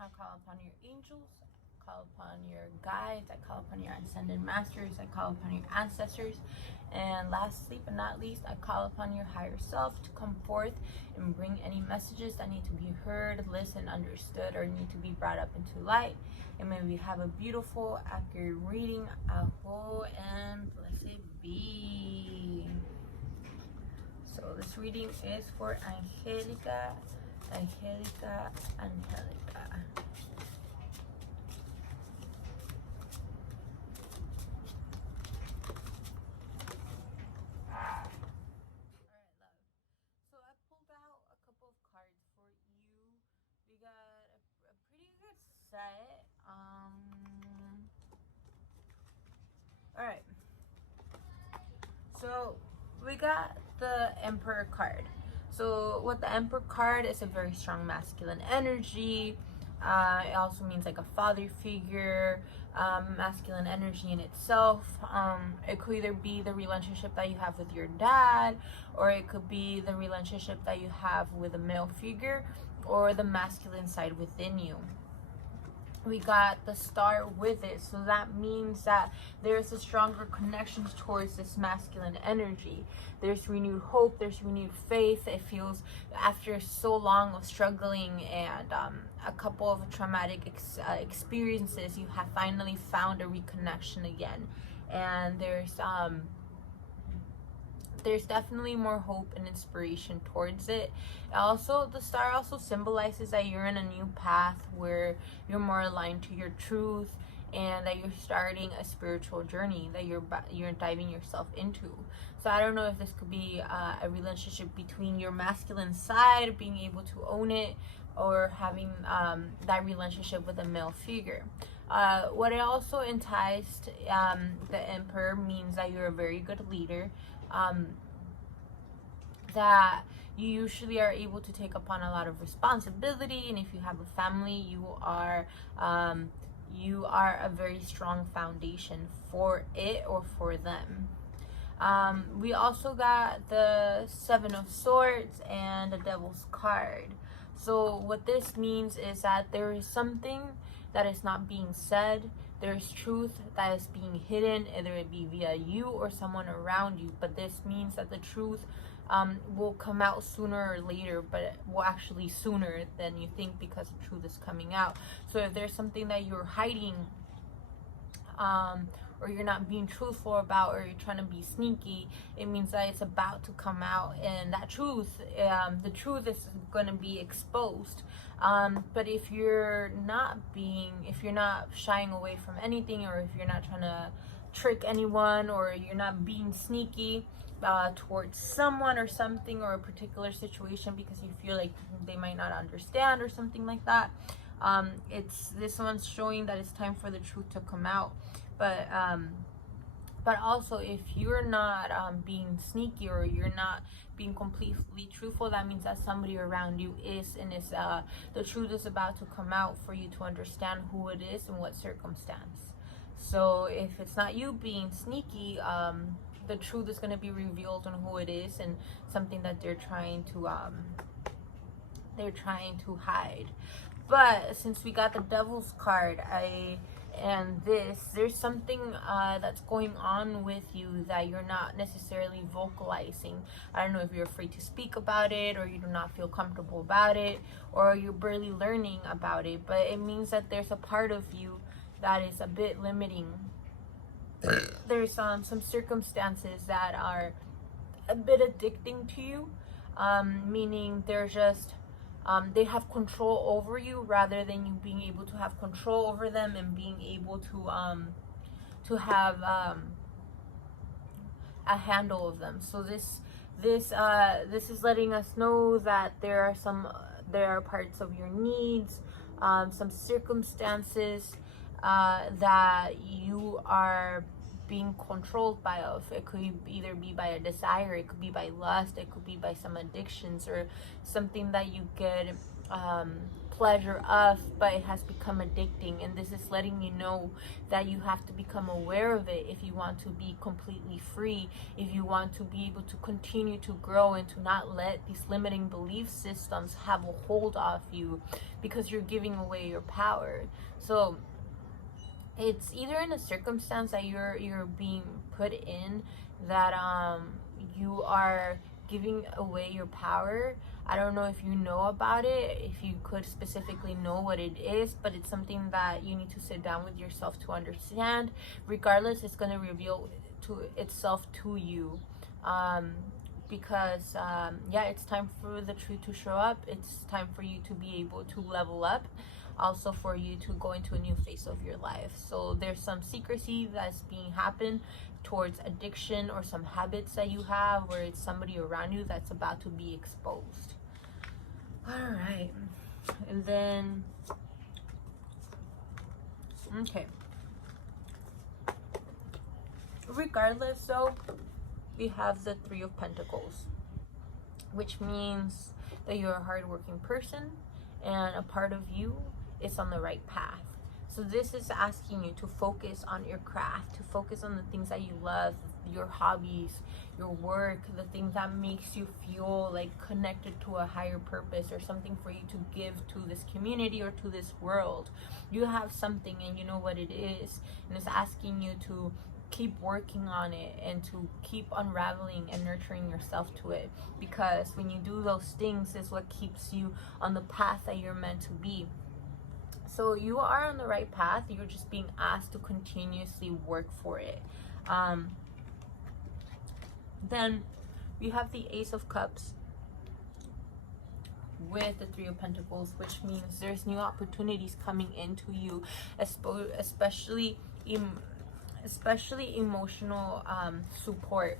I call upon your angels, I call upon your guides, I call upon your ascended masters, I call upon your ancestors, and lastly but not least, I call upon your higher self to come forth and bring any messages that need to be heard, listened, understood, or need to be brought up into light. And may we have a beautiful, accurate reading. Aho and blessed be. So this reading is for Angelica. Angelica. Alright, love. So I pulled out a couple of cards for you. We got a pretty good set. Alright. So we got the Emperor card. So what the Emperor card is, a very strong masculine energy. It also means like a father figure, masculine energy in itself. It could either be the relationship that you have with your dad, or it could be the relationship that you have with a male figure, or the masculine side within you. We got the star with it, so that means that there's a stronger connection towards this masculine energy. There's renewed hope, there's renewed faith. It feels, after so long of struggling and a couple of traumatic experiences, you have finally found a reconnection again. And there's definitely more hope and inspiration towards it. Also, the star also symbolizes that you're in a new path where you're more aligned to your truth, and that you're starting a spiritual journey that you're diving yourself into. So I don't know if this could be a relationship between your masculine side, being able to own it, or having that relationship with a male figure. What it also enticed, the Emperor, means that you're a very good leader, that you usually are able to take upon a lot of responsibility, and if you have a family, you are a very strong foundation for it or for them. We also got the Seven of Swords and the Devil's card. So what this means is that there is something that is not being said. There's truth that is being hidden, either it be via you or someone around you. But this means that the truth will come out sooner or later, but well, actually sooner than you think, because the truth is coming out. So if there's something that you're hiding, or you're not being truthful about, or you're trying to be sneaky, it means that it's about to come out, and that truth, the truth is going to be exposed. But if you're not shying away from anything, or if you're not trying to trick anyone, or you're not being sneaky towards someone or something, or a particular situation, because you feel like they might not understand or something like that, this one's showing that it's time for the truth to come out. But also, if you're not being sneaky, or you're not being completely truthful, that means that somebody around you is, and the truth is about to come out for you to understand who it is and what circumstance. So if it's not you being sneaky, the truth is going to be revealed on who it is, and something that they're trying to hide. But since we got the Devil's card, there's something that's going on with you that you're not necessarily vocalizing. I don't know if you're afraid to speak about it, or you do not feel comfortable about it, or you're barely learning about it. But it means that there's a part of you that is a bit limiting. There's some circumstances that are a bit addicting to you, meaning they're just they have control over you, rather than you being able to have control over them and being able to have a handle of them. So this is letting us know that there are parts of your needs, some circumstances that you are being controlled by. It could either be by a desire, it could be by lust, it could be by some addictions, or something that you get pleasure of, but it has become addicting. And this is letting you know that you have to become aware of it if you want to be completely free, if you want to be able to continue to grow and to not let these limiting belief systems have a hold off you, because you're giving away your power. So it's either in a circumstance that you're being put in that you are giving away your power. I don't know if you know about it, if you could specifically know what it is, but it's something that you need to sit down with yourself to understand. Regardless, it's going to reveal to itself to you, because yeah, it's time for the truth to show up. It's time for you to be able to level up, also for you to go into a new phase of your life. So there's some secrecy that's being happened towards addiction or some habits that you have, where it's somebody around you that's about to be exposed. All right, and then okay, regardless, so we have the Three of Pentacles, which means that you're a hardworking person and a part of you is on the right path. So this is asking you to focus on your craft, to focus on the things that you love, your hobbies, your work, the things that makes you feel like connected to a higher purpose, or something for you to give to this community or to this world. You have something and you know what it is, and it's asking you to keep working on it and to keep unraveling and nurturing yourself to it, because when you do those things is what keeps you on the path that you're meant to be. So you are on the right path. You're just being asked to continuously work for it. Then we have the Ace of Cups with the Three of Pentacles, which means there's new opportunities coming into you, especially emotional support.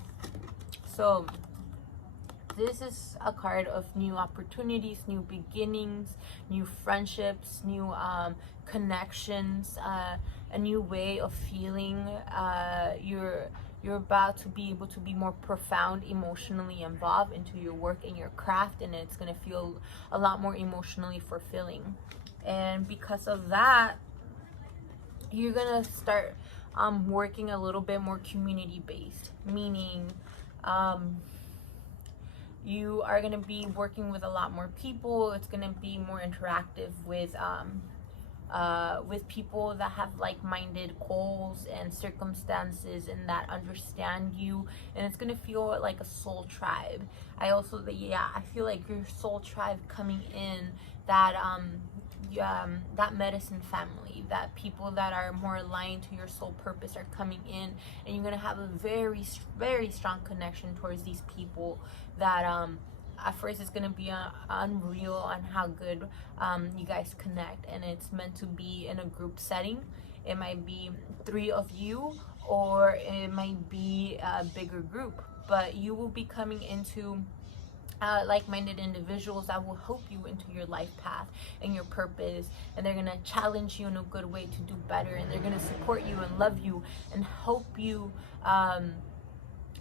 So this is a card of new opportunities, new beginnings, new friendships, new connections, a new way of feeling. You're about to be able to be more profound, emotionally involved into your work and your craft, and it's going to feel a lot more emotionally fulfilling. And because of that, you're going to start working a little bit more community based, meaning you are going to be working with a lot more people. It's going to be more interactive with people that have like-minded goals and circumstances and that understand you, and it's going to feel like a soul tribe. I feel like your soul tribe coming in, that that medicine family, that people that are more aligned to your soul purpose are coming in, and you're going to have a very, very strong connection towards these people that at first it's going to be unreal on how good you guys connect, and it's meant to be in a group setting. It might be 3 of you, or it might be a bigger group, but you will be coming into like-minded individuals that will help you into your life path and your purpose, and they're gonna challenge you in a good way to do better, and they're gonna support you and love you and help you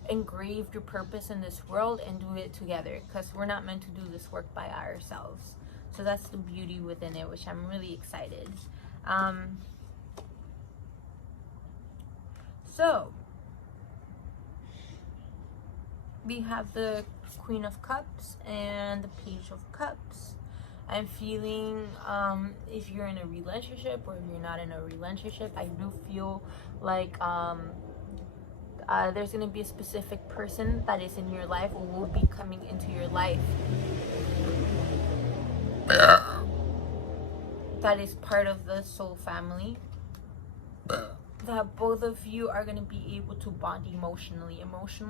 engrave your purpose in this world and do it together, because we're not meant to do this work by ourselves. So that's the beauty within it, which I'm really excited. So we have the Queen of Cups and the Page of Cups. I'm feeling if you're in a relationship or if you're not in a relationship, I do feel like there's going to be a specific person that is in your life or will be coming into your life that is part of the soul family, that both of you are going to be able to bond emotionally.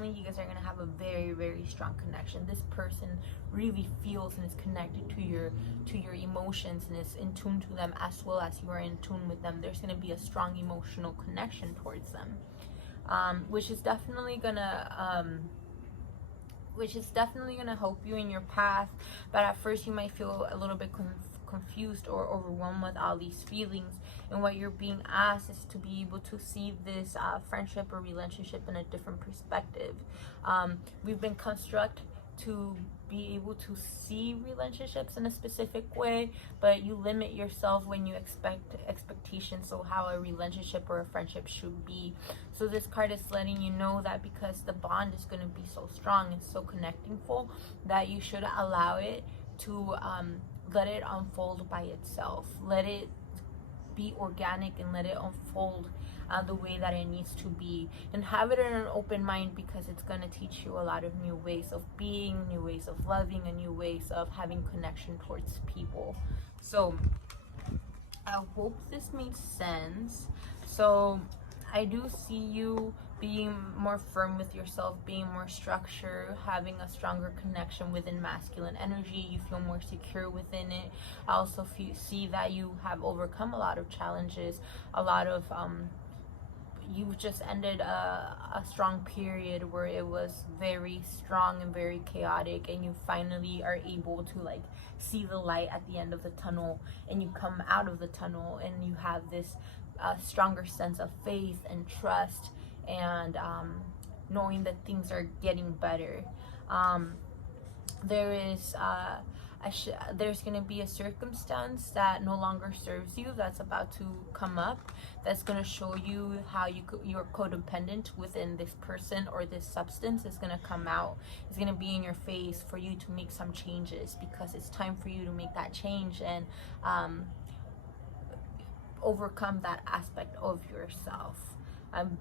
You guys are going to have a very, very strong connection. This person really feels and is connected to your emotions and is in tune to them, as well as you are in tune with them. There's going to be a strong emotional connection towards them, which is definitely gonna help you in your path. But at first you might feel a little bit confused or overwhelmed with all these feelings, and what you're being asked is to be able to see this friendship or relationship in a different perspective. We've been to be able to see relationships in a specific way, but you limit yourself when you expect expectations of how a relationship or a friendship should be. So this card is letting you know that because the bond is going to be so strong and so connectingful, that you should allow it to let it unfold by itself. Let it be organic and let it unfold the way that it needs to be, and have it in an open mind, because it's going to teach you a lot of new ways of being, new ways of loving, and new ways of having connection towards people. So I hope this made sense. So I do see you being more firm with yourself, being more structured, having a stronger connection within masculine energy. You feel more secure within it. I also see that you have overcome a lot of challenges, a lot of you've just ended a strong period where it was very strong and very chaotic, and you finally are able to like see the light at the end of the tunnel, and you come out of the tunnel and you have this stronger sense of faith and trust, and knowing that things are getting better. There's going to be a circumstance that no longer serves you that's about to come up, that's going to show you how you're codependent within this person or this substance is going to come out. It's going to be in your face for you to make some changes, because it's time for you to make that change and overcome that aspect of yourself.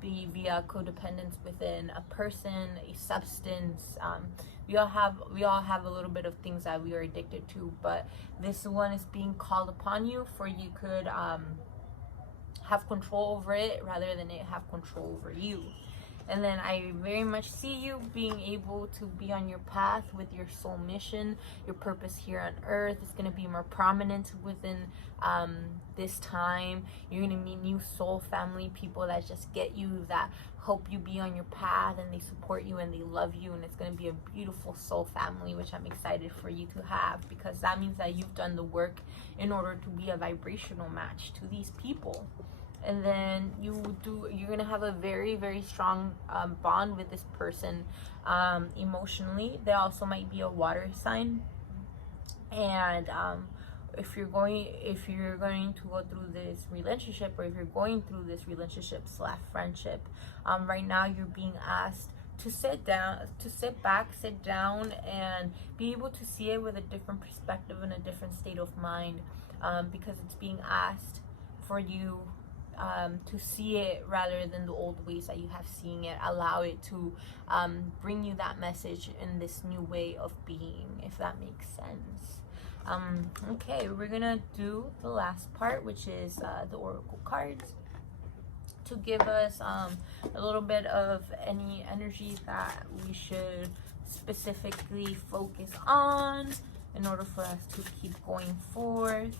Be via codependence within a person, a substance. We all have a little bit of things that we are addicted to, but this one is being called upon you for you could have control over it rather than it have control over you. And then I very much see you being able to be on your path with your soul mission. Your purpose here on earth is going to be more prominent within this time. You're going to meet new soul family, people that just get you, that help you be on your path, and they support you and they love you. And it's going to be a beautiful soul family, which I'm excited for you to have, because that means that you've done the work in order to be a vibrational match to these people. And then you're gonna have a very, very strong bond with this person emotionally. They also might be a water sign, and if you're going to go through this relationship, or if you're going through this relationship / friendship, right now you're being asked to sit down and be able to see it with a different perspective and a different state of mind, because it's being asked for you to see it rather than the old ways that you have seen it. Allow it to bring you that message in this new way of being, if that makes sense. Okay, we're gonna do the last part, which is the oracle cards, to give us a little bit of any energy that we should specifically focus on in order for us to keep going forth,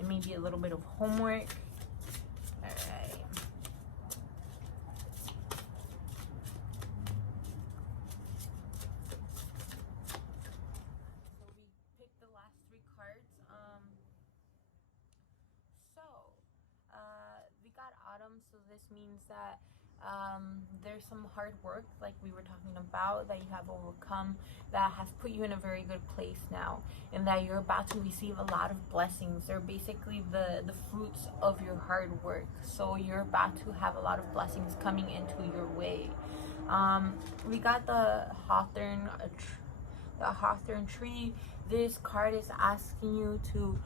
and maybe a little bit of homework. Alright. So we picked the last 3 cards. We got autumn, so this means that there's some hard work, like we were talking about, that you have overcome, that has put you in a very good place now, and that you're about to receive a lot of blessings. They're basically the fruits of your hard work. So you're about to have a lot of blessings coming into your way. We got the hawthorn tree. This card is asking you to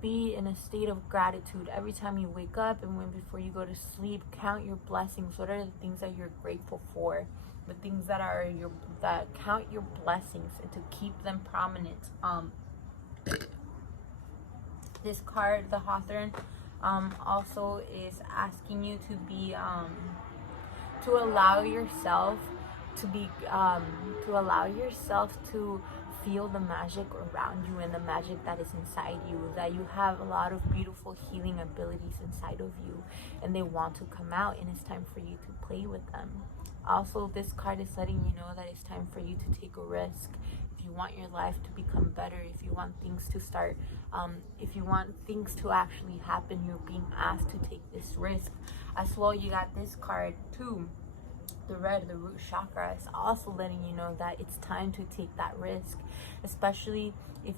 be in a state of gratitude every time you wake up, and before you go to sleep, count your blessings. What are the things that you're grateful for? The things that count your blessings, and to keep them prominent. This card, the hawthorn, also is asking you to be to allow yourself to feel the magic around you and the magic that is inside you, that you have a lot of beautiful healing abilities inside of you, and they want to come out, and it's time for you to play with them. Also, this card is letting you know that it's time for you to take a risk. If you want your life to become better, if you want things to start, if you want things to actually happen, you're being asked to take this risk. As well, you got this card too. The red, the root chakra, is also letting you know that it's time to take that risk, especially if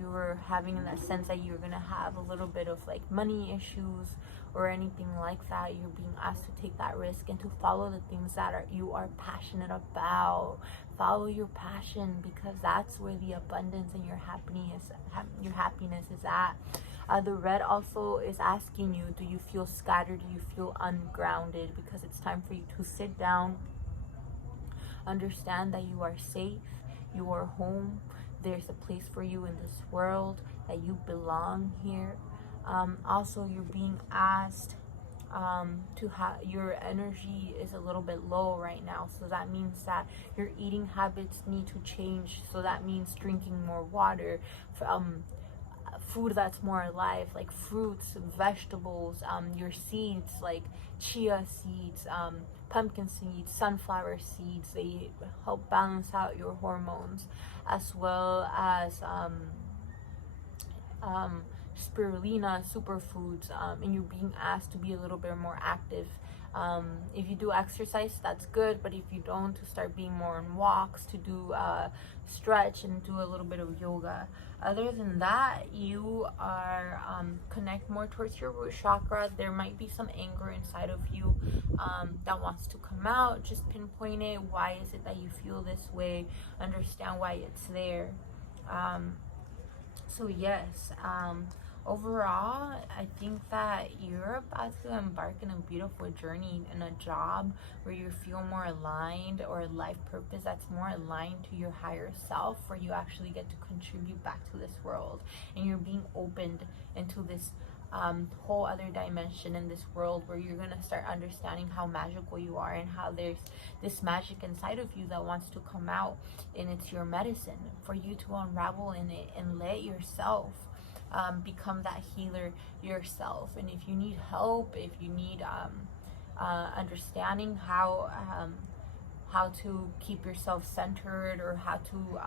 you're having that sense that you're gonna have a little bit of like money issues or anything like that. You're being asked to take that risk and to follow the things that you are passionate about. Follow your passion, because that's where the abundance and your happiness is at. The red also is asking you, do you feel scattered? Do you feel ungrounded? Because it's time for you to sit down, understand that you are safe, you are home, there's a place for you in this world, that you belong here. Also, you're being asked to have, your energy is a little bit low right now, so that means that your eating habits need to change. So that means drinking more water, food that's more alive, like fruits, vegetables, your seeds like chia seeds, pumpkin seeds, sunflower seeds. They help balance out your hormones, as well as spirulina, superfoods, and you're being asked to be a little bit more active. If you do exercise, that's good, but if you don't, to start being more on walks, to do stretch and do a little bit of yoga. Other than that, you are connect more towards your root chakra. There might be some anger inside of you that wants to come out. Just pinpoint it. Why is it that you feel this way? Understand why it's there. So yes, overall, I think that you're about to embark in a beautiful journey in a job where you feel more aligned, or a life purpose that's more aligned to your higher self, where you actually get to contribute back to this world, and you're being opened into this whole other dimension in this world, where you're gonna start understanding how magical you are, and how there's this magic inside of you that wants to come out, and it's your medicine for you to unravel in it and let yourself become that healer yourself. And if you need help, if you need understanding how to keep yourself centered, or how to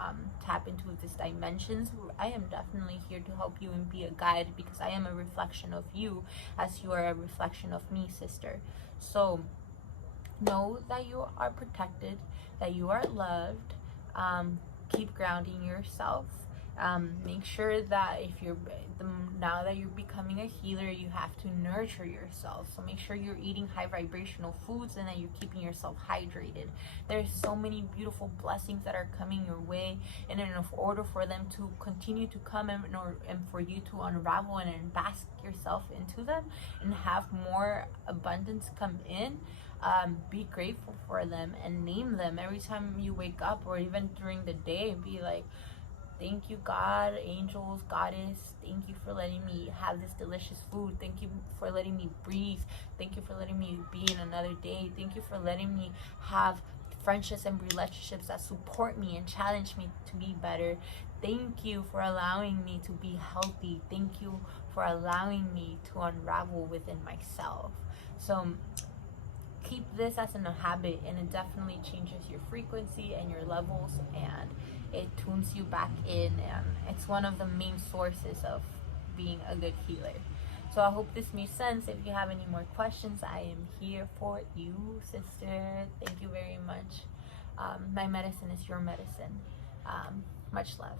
tap into these dimensions, I am definitely here to help you and be a guide, because I am a reflection of you, as you are a reflection of me, sister. So know that you are protected, that you are loved. Keep grounding yourself. Make sure that now that you're becoming a healer, you have to nurture yourself. So make sure you're eating high vibrational foods, and that you're keeping yourself hydrated. There's so many beautiful blessings that are coming your way, and in order for them to continue to come, and for you to unravel and bask yourself into them, and have more abundance come in, be grateful for them and name them every time you wake up, or even during the day. Be like, thank you, God, angels, goddess. Thank you for letting me have this delicious food. Thank you for letting me breathe. Thank you for letting me be in another day. Thank you for letting me have friendships and relationships that support me and challenge me to be better. Thank you for allowing me to be healthy. Thank you for allowing me to unravel within myself. So keep this as a habit, and it definitely changes your frequency and your levels, and it tunes you back in, and it's one of the main sources of being a good healer. So I hope this made sense. If you have any more questions, I am here for you, sister. Thank you very much. My medicine is your medicine. Much love.